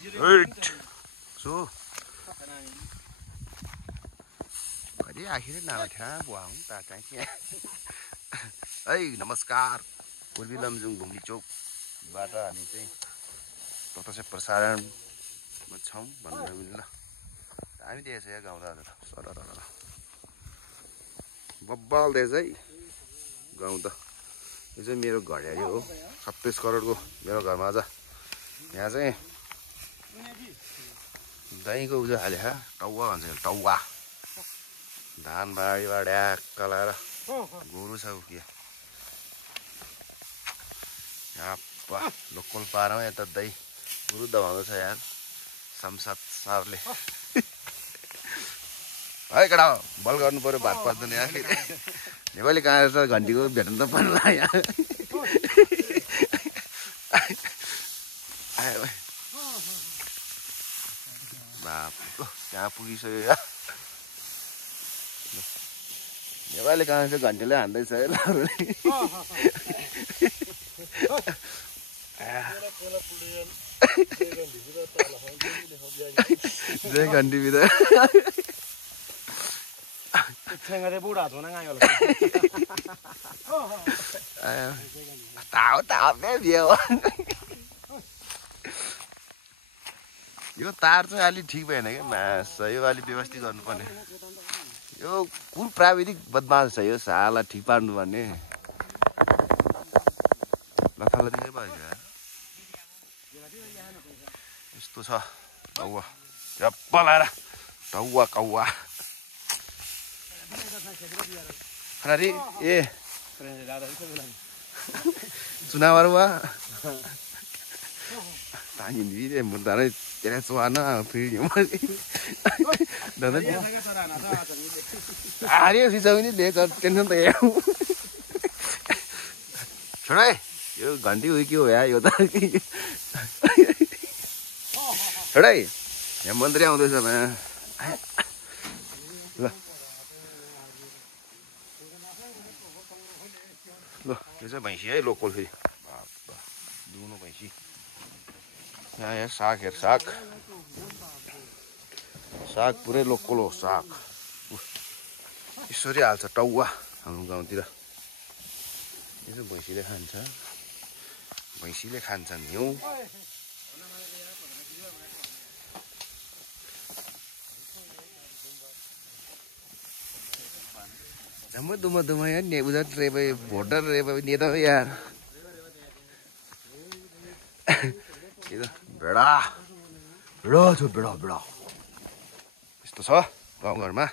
Right. So. Jadi akhirnya nama dia buang tak kayaknya. Hey, namaskar. Purvi Lamjung Bumli Chowk बाट हामी चाहिँ प्रत्यक्ष प्रसारण छौं भनेर मिल्ला हामी देखेछ या गाउँ दाजु सरर बब्बल देश है गाउँ त यो चाहिँ मेरो घडियाली हो 27 करोडको मेरो घरमा आज यहाँ चाहिँ दहीको उजो हाले टाउवा भन्छ टाउवा धान बारीबाट ढ्याक्क लाएर गोरु छ उकिया लोकल पारमा यता दही विरुद्ध भन्दैछ यार संसद सरले है केटा बल गर्नु पर्यो भात पर्दैन यार नेपाली कहाँ छ घन्टीको भेट्नु त पर्ला यहाँ बाप त्यहाँ पुगिसक्यो यार नेपाली कहाँ छ घन्टीले हान्दैछ जय घंटी भी था ठेंगरे बूढ़ा तो ना गायो ताव दे दियो यो तार चाहिँ अलि ठीक भएन के मास यो अलि व्यवस्थित गर्नुपर्ने यो कुन प्राविधिक बदमाश छ यो साला ठीक पार्नु पर्ने लथाला दिनै भयो यार यस्तो छ टाउवा झप्प लाएर टाउवा कौवा खनारी ए चुनावरुवा tanya ini deh mentara tidak suana film dan hari si jauh ini deh kan santai Surai, yo ganti हुई क्यों यार यो त Surai, yang मन्त्री आउँदैछ म ल ल यो चाहिँ भैँसी है लोकल फेरि दुनो भैँसी यहाँ यार साग हेर साग साग पुरै लोकल हो साग यसरी हाल्छ टाउवा हाम्रो गाउँतिर यो चाहिँ भैँसीले खान्छ हिउँ Kamu duma-duma ya nih udah reba border reba ini tuh ya. Itu beda. Beda tuh beda. Itu sah, kau ngerti mah?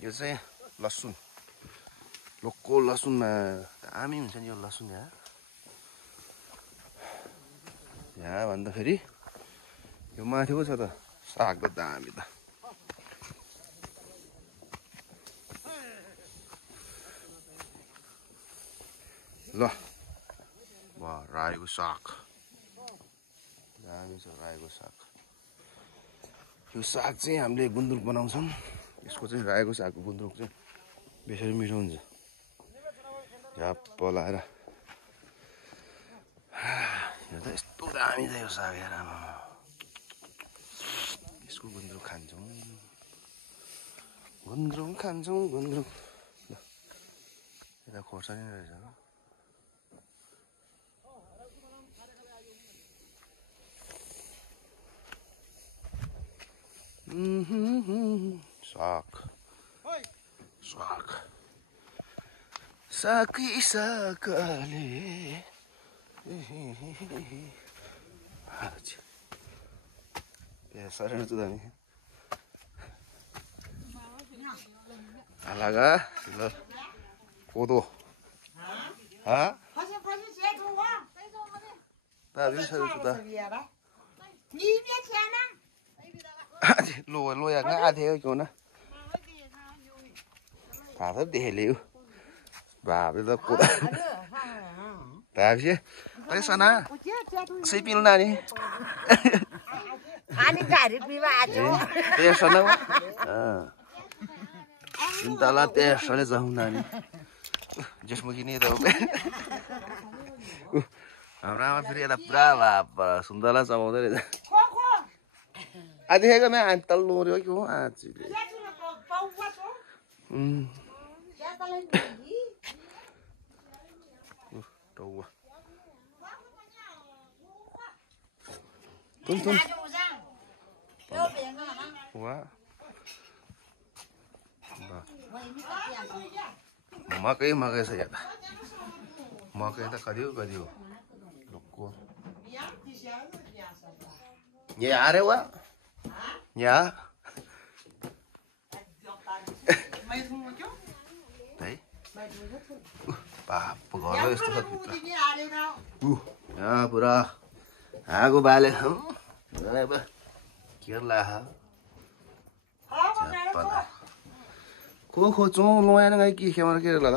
Itu sih lasun. Lokal lasun mah, kami misalnya lasun ya. Ya, banda feri. Yo mah itu satu, sag dah gitu. ल वाह राईको साग दामी छ राईको साग यो साग चाहिँ हामीले गुन्द्रुक बनाउँछौं यसको चाहिँ राईको सागको गुन्द्रुक चाहिँ बेसरी मिठो हुन्छ झ्याप्प लाएर यो त यस्तो दामी छ यो साग यार यसको गुन्द्रुक खान्छौं गुन्द्रुक ल यता खोर्सानी रहेछ Sakale ya sarana tuh nih alaga lo kodo ha tapi saya sudah lo ya nggak ada ya gimana thả deh liu bà bây giờ cô tại chứ tới sao na xây pin nào đi anh gái đi pin vào chứ tới sao na chúng ta là tới sao na giờ hôm nay just một cái này đâu हाम्रो आमा फेरि यता पुरा सुन्तला चबाउँदै रहेछ देखेको म्या तल लोर्यो कि हो आँचीले टौवा तुम वाह मकै मकै छ यहाँ मकै त कति हो लोको यहाँ आ रहे हुआ यहाँ है बाप घर यस्तो छ भित्र यहाँ पुरा आगो बाले केरला को चो लोया ना कि खेमर केरला